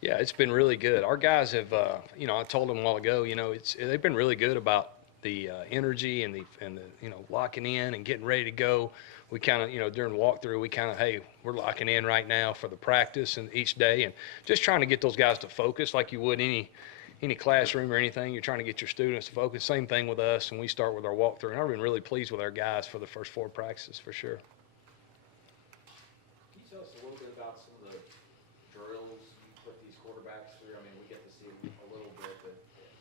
Yeah, it's been really good. Our guys have, I told them a while ago, they've been really good about the energy and the locking in and getting ready to go. We kind of, during walkthrough, we kind of, hey, we're locking in right now for the practice and each day, and just trying to get those guys to focus like you would any classroom or anything. You're trying to get your students to focus. Same thing with us, and we start with our walkthrough. And I've been really pleased with our guys for the first four practices for sure. Can you tell us a little bit about some of the drills you put these quarterbacks through? I mean, we get to see a little bit, but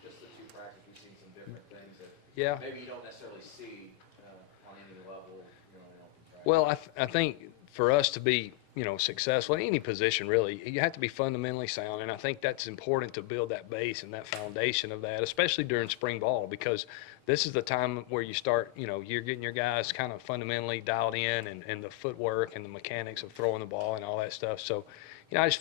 just the two practices, we've seen some different things that Yeah. maybe you don't necessarily see on any level, in open practice. Well, I think for us to be, successful in any position, really, you have to be fundamentally sound. And I think that's important to build that base and that foundation of that, especially during spring ball, because this is the time where you start, you're getting your guys kind of fundamentally dialed in and the footwork and the mechanics of throwing the ball and all that stuff. So, I just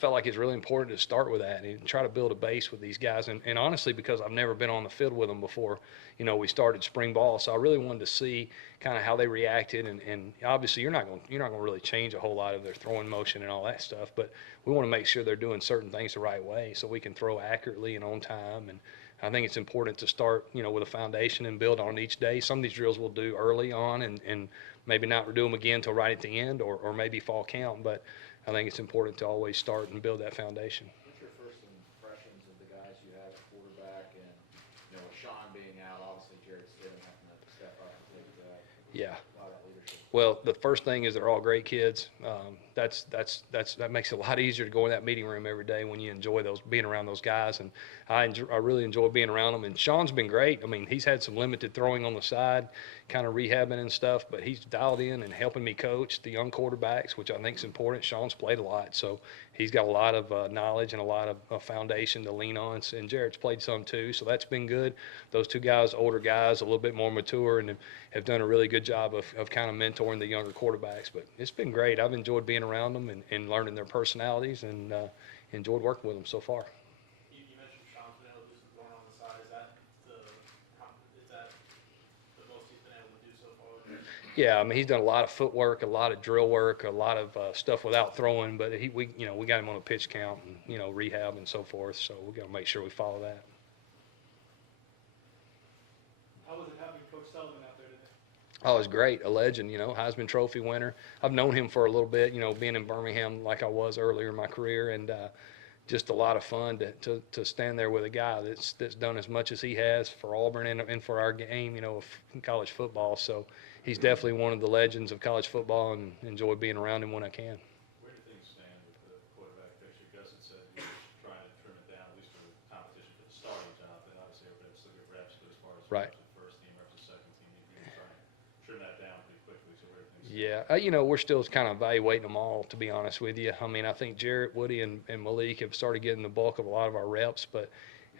felt like it's really important to start with that and try to build a base with these guys. And honestly, because I've never been on the field with them before, we started spring ball, so I really wanted to see kind of how they reacted. And obviously, you're not going to really change a whole lot of their throwing motion and all that stuff, but we want to make sure they're doing certain things the right way so we can throw accurately and on time. And I think it's important to start, with a foundation and build on each day. Some of these drills we'll do early on and maybe not do them again until right at the end or maybe fall count, but I think it's important to always start and build that foundation. What's your first impressions of the guys you have at quarterback, and with Sean being out, obviously Jared Stidham having to step up and take Yeah. a lot of that leadership? Well, the first thing is they're all great kids. That makes it a lot easier to go in that meeting room every day when you enjoy being around those guys. And I really enjoy being around them. And Sean's been great. I mean, he's had some limited throwing on the side, kind of rehabbing and stuff, but he's dialed in and helping me coach the young quarterbacks, which I think is important. Sean's played a lot, so he's got a lot of knowledge and a lot of foundation to lean on. And Jared's played some too, so that's been good. Those two guys, older guys, a little bit more mature, and have done a really good job of kind of mentoring the younger quarterbacks. But it's been great. I've enjoyed being around them and learning their personalities, and enjoyed working with them so far. You mentioned Sean's been able to do some throwing on the side. Is that the most he's been able to do so far? Yeah, I mean, he's done a lot of footwork, a lot of drill work, a lot of stuff without throwing. But we got him on a pitch count and rehab and so forth. So we got to make sure we follow that. How was it having Coach Sullivan out there today? Oh, it's great. A legend, Heisman Trophy winner. I've known him for a little bit, being in Birmingham like I was earlier in my career, and just a lot of fun to stand there with a guy that's done as much as he has for Auburn and for our game, of college football. So he's definitely one of the legends of college football, and enjoy being around him when I can. Where do things stand with the quarterback picture? Gusson said he was trying to trim it down, at least for the competition for the starting job. But obviously, everybody still get reps, but as far as Right. reps with first team, reps with second team, you can try and trim that down pretty quickly. So where do things stand? Yeah, we're still kind of evaluating them all, to be honest with you. I mean, I think Jarrett, Woody, and Malik have started getting the bulk of a lot of our reps, but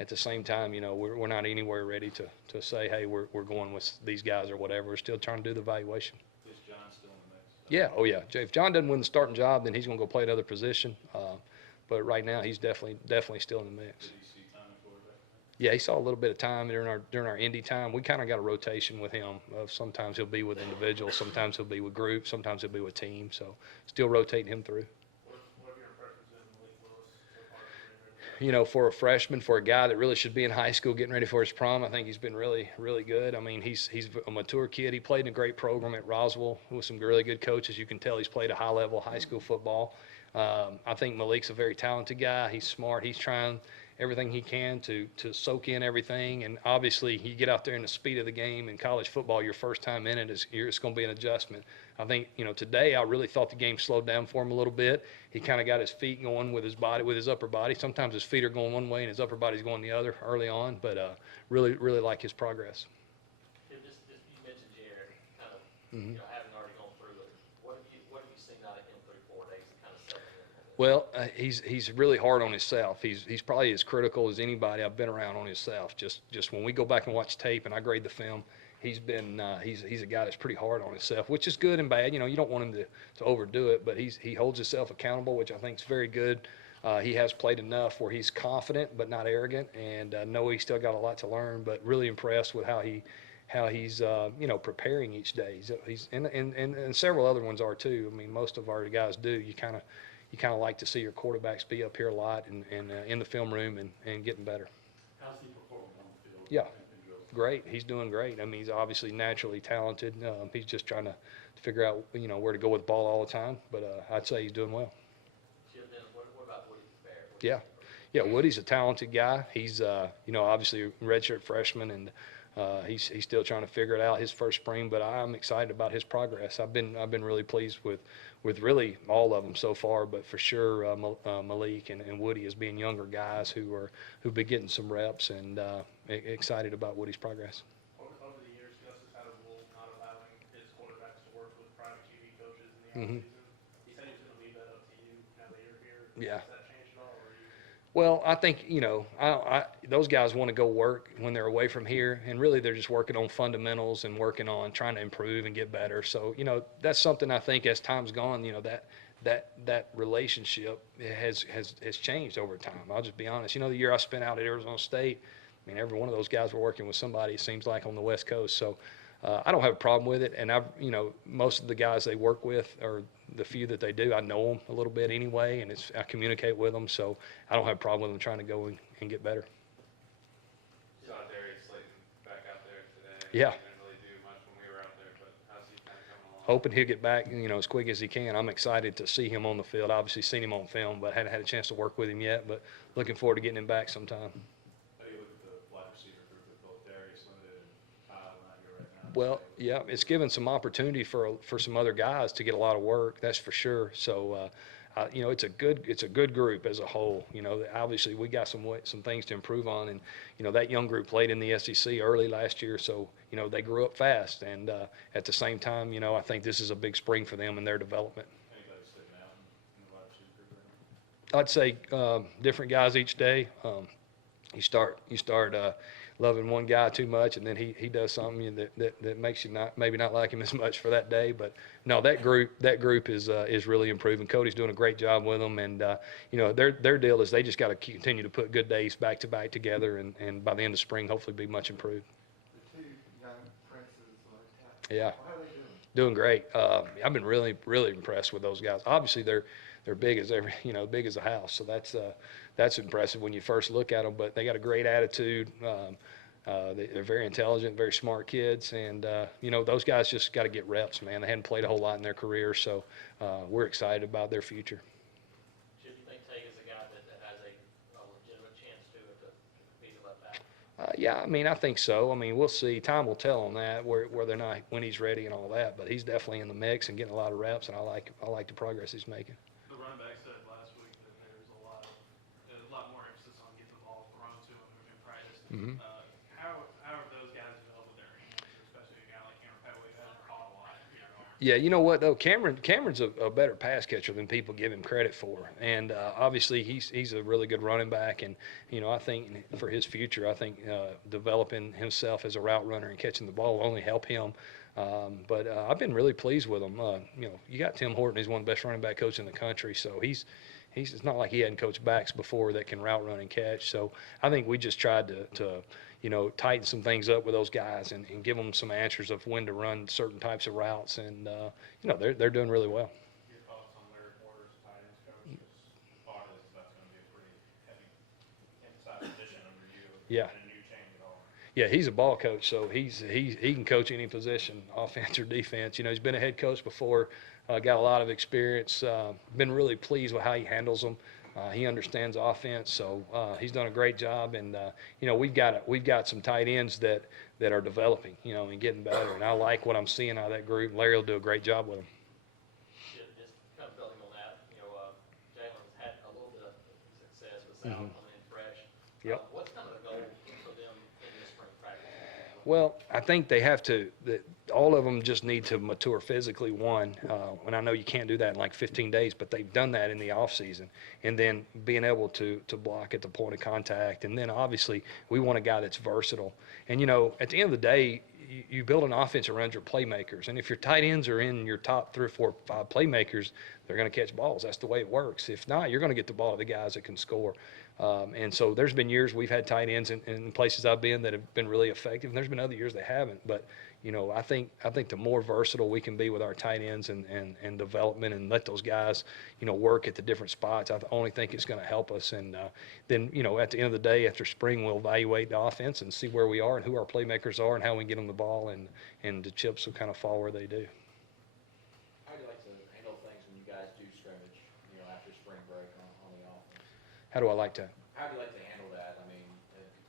at the same time, we're not anywhere ready to say, hey, we're going with these guys or whatever. We're still trying to do the evaluation. Is John still in the mix? Yeah, oh yeah. If John doesn't win the starting job, then he's going to go play another position. But right now, he's definitely still in the mix. Did he see time at quarterback? Yeah, he saw a little bit of time during our Indy time. We kind of got a rotation with him. Sometimes he'll be with individuals, sometimes he'll be with groups, sometimes he'll be with teams. So still rotating him through. What have your impressions been of Malik Willis so far? For a freshman, for a guy that really should be in high school getting ready for his prom, I think he's been really, really good. I mean, he's a mature kid. He played in a great program at Roswell with some really good coaches. You can tell he's played a high-level high school football. I think Malik's a very talented guy. He's smart. He's trying everything he can to soak in everything. And obviously, you get out there in the speed of the game in college football, your first time in it, it's going to be an adjustment. I think, today I really thought the game slowed down for him a little bit. He kind of got his feet going with his body, with his upper body. Sometimes his feet are going one way and his upper body's going the other early on, but really, really like his progress. Tim, just you mentioned Jared, kind of, Mhm. having already gone through it. What have you seen out of him through 4 days to kind of settle in? Well, he's really hard on himself. He's probably as critical as anybody I've been around on himself. Just when we go back and watch tape and I grade the film, he's a guy that's pretty hard on himself, which is good and bad. You don't want him to overdo it, but he holds himself accountable, which I think is very good. He has played enough where he's confident but not arrogant, and know he's still got a lot to learn. But really impressed with how he's preparing each day. He's and several other ones are too. I mean, most of our guys do. You kind of you kind of like to see your quarterbacks be up here a lot and in the film room and getting better. How's he performing on the field? Yeah. in drills? Great. He's doing great. I mean, he's obviously naturally talented. He's just trying to figure out, where to go with the ball all the time. But I'd say he's doing well. Jim, then what about Woody Bear? Yeah. Yeah, Woody's a talented guy. He's, obviously a redshirt freshman, and he's still trying to figure it out his first spring. But I'm excited about his progress. I've been really pleased with really all of them so far, but for sure Malik and Woody as being younger guys who've been getting some reps, and excited about Woody's progress. Over the years, Gus has had a rule not allowing his quarterbacks to work with private QB coaches in the offseason. He said he was going to leave that up to you now that you're here. Yeah. Has that changed at all? Or are you... Well, I think, those guys want to go work when they're away from here, and really they're just working on fundamentals and working on trying to improve and get better. So, that's something I think as time's gone, that relationship has changed over time. I'll just be honest. The year I spent out at Arizona State, I mean, every one of those guys were working with somebody, it seems like, on the West Coast. So I don't have a problem with it. And most of the guys they work with, or the few that they do, I know them a little bit anyway, and I communicate with them. So I don't have a problem with them trying to go and get better. Saw Darius Slayton back out there today. Yeah. He didn't really do much when we were out there, but how's he kind of coming along? Hoping he'll get back, as quick as he can. I'm excited to see him on the field. Obviously seen him on film, but hadn't had a chance to work with him yet. But looking forward to getting him back sometime. How do you look at the wide receiver group with both Darius limited and Kyle not here right now? Well, yeah, it's given some opportunity for some other guys to get a lot of work. That's for sure. So, it's a good group as a whole. Obviously we got some things to improve on, and that young group played in the SEC early last year, so they grew up fast. And at the same time, I think this is a big spring for them in their development. Anybody sitting out in the wide receiver group right now? I'd say different guys each day. You start loving one guy too much, and then he does something that makes you maybe not like him as much for that day. But no, that group is really improving. Cody's doing a great job with them, and their deal is they just got to continue to put good days back to back together, and by the end of spring, hopefully be much improved. The two young princes, Yeah. how are they doing? Doing great. I've been really, really impressed with those guys. Obviously, they're big as big as a house. So that's impressive when you first look at them. But they got a great attitude. They're very intelligent, very smart kids, and those guys just got to get reps, man. They hadn't played a whole lot in their career, so we're excited about their future. Jim, you think Tate is a guy that has a legitimate chance to compete at left tackle? Yeah, I mean, I think so. I mean, we'll see. Time will tell on that, whether or not when he's ready and all that. But he's definitely in the mix and getting a lot of reps, and I like the progress he's making. The running back said last week that there's a lot more emphasis on getting the ball thrown to him in practice. Mhm. How are those guys developed with their hands, especially a guy like Cameron Petway who hasn't caught a lot here at Auburn? Yeah, you know what though, Cameron's a better pass catcher than people give him credit for, and obviously he's a really good running back, and I think for his future, I think developing himself as a route runner and catching the ball will only help him. But I've been really pleased with him. You got Tim Horton, he's one of the best running back coaches in the country, so it's not like he hadn't coached backs before that can route run and catch. So I think we just tried to tighten some things up with those guys and give them some answers of when to run certain types of routes, and they're doing really well. Your thoughts on Larry Porter's tight ends coach? Because thought is that's going to be a pretty heavy emphasized position under you. Yeah. And a new change at all. Yeah, he's a ball coach, so he can coach any position, offense or defense. He's been a head coach before, got a lot of experience. Been really pleased with how he handles them. He understands offense, so he's done a great job. And we've got some tight ends that are developing, and getting better. And I like what I'm seeing out of that group. Larry will do a great job with them. Jim, just kind of building on that, Jalen's had a little bit of success with South coming in fresh. Yep. What's kind of the goal for them in this spring practice? Well, I think they have to. All of them just need to mature physically. And I know you can't do that in like 15 days, but they've done that in the off season. And then being able to block at the point of contact, and then obviously we want a guy that's versatile. And at the end of the day, you build an offense around your playmakers. And if your tight ends are in your top 3 or 4 or 5 playmakers, they're going to catch balls. That's the way it works. If not, you're going to get the ball to the guys that can score. And so there's been years we've had tight ends in places I've been that have been really effective, and there's been other years they haven't. But I think the more versatile we can be with our tight ends and development and let those guys, work at the different spots, I only think it's going to help us. And then, at the end of the day, after spring, we'll evaluate the offense and see where we are and who our playmakers are and how we get them the ball, and the chips will kind of fall where they do. How do you like to handle things when you guys do scrimmage, after spring break on the offense? How do I like to? How do you like to handle that? I mean,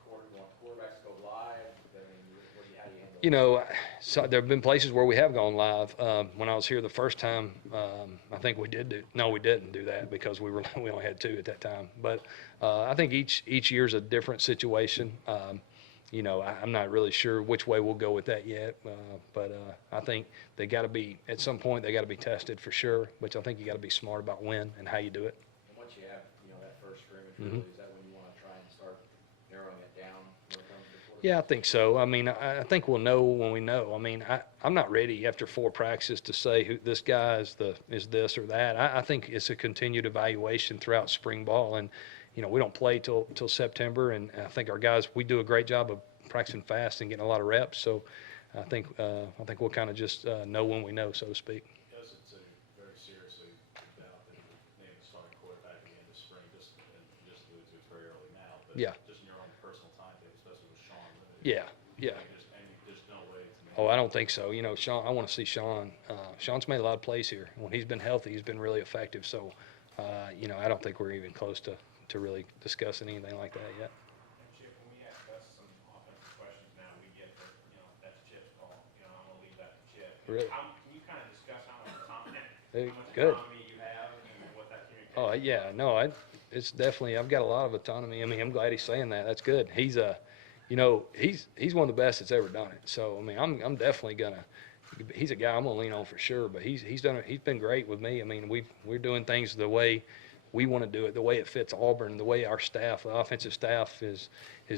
want quarterbacks to go live? I mean, how do you handle it? So there have been places where we have gone live. When I was here the first time, I think we didn't do that because we only had 2 at that time. But I think each year's a different situation. I'm not really sure which way we'll go with that yet. But I think they got to be, at some point, they got to be tested for sure. But I think you got to be smart about when and how you do it. And once you have, that first scrimmage, really, is that when you want to try and start narrowing it down when it comes to quarterback? Yeah, I think so. I mean, I think we'll know when we know. I mean, I'm not ready after 4 practices to say who this guy is this or that. I think it's a continued evaluation throughout spring ball, and we don't play till September, and I think our guys, we do a great job of practicing fast and getting a lot of reps. So I think we'll kind of just know when we know, so to speak. Because it's a very seriously doubt that you name a starting quarterback at the end of spring, just alluded to it's very early now, but Yeah. just in your own personal timetable, especially with Sean. Yeah. There's no way to make. Oh, I don't think so. Sean, I want to see Sean. Sean's made a lot of plays here. When he's been healthy, he's been really effective. So, I don't think we're even close to really discussing anything like that yet. And Chip, when we ask us some offensive questions now, we get that, that's Chip's call. I'm gonna leave that to Chip. Really? Can you kind of discuss how much Good. autonomy you have and what that communication? Oh, yeah. No, it's definitely, I've got a lot of autonomy. I mean, I'm glad he's saying that. That's good. He's he's one of the best that's ever done it. So, I mean, I'm definitely he's a guy I'm gonna lean on for sure, but he's been great with me. I mean, we're doing things the way we want to do it, the way it fits Auburn, the way our staff, the offensive staff is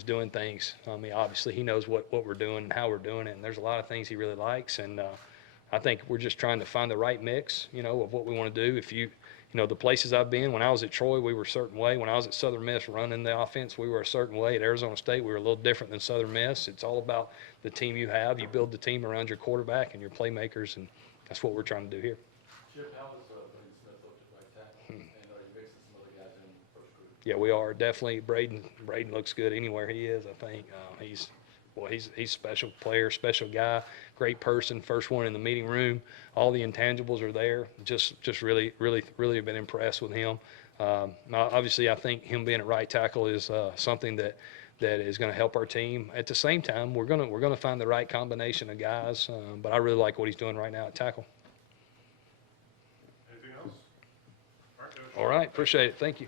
doing things. I mean, obviously he knows what we're doing and how we're doing it, and there's a lot of things he really likes, and I think we're just trying to find the right mix, of what we want to do. If the places I've been, when I was at Troy, we were a certain way. When I was at Southern Miss running the offense, we were a certain way. At Arizona State, we were a little different than Southern Miss. It's all about the team you have. You build the team around your quarterback and your playmakers, and that's what we're trying to do here. Chip, how was Braden Smith looked at right tackle? And are you mixing some other guys in the first group? Yeah, we are definitely. Braden looks good anywhere he is. I think he's a special player, special guy, great person. First one in the meeting room. All the intangibles are there. Just really have been impressed with him. Obviously, I think him being at right tackle is something that is going to help our team. At the same time, we're gonna find the right combination of guys. But I really like what he's doing right now at tackle. Anything else? All right, Coach. All right, appreciate it. Thank you.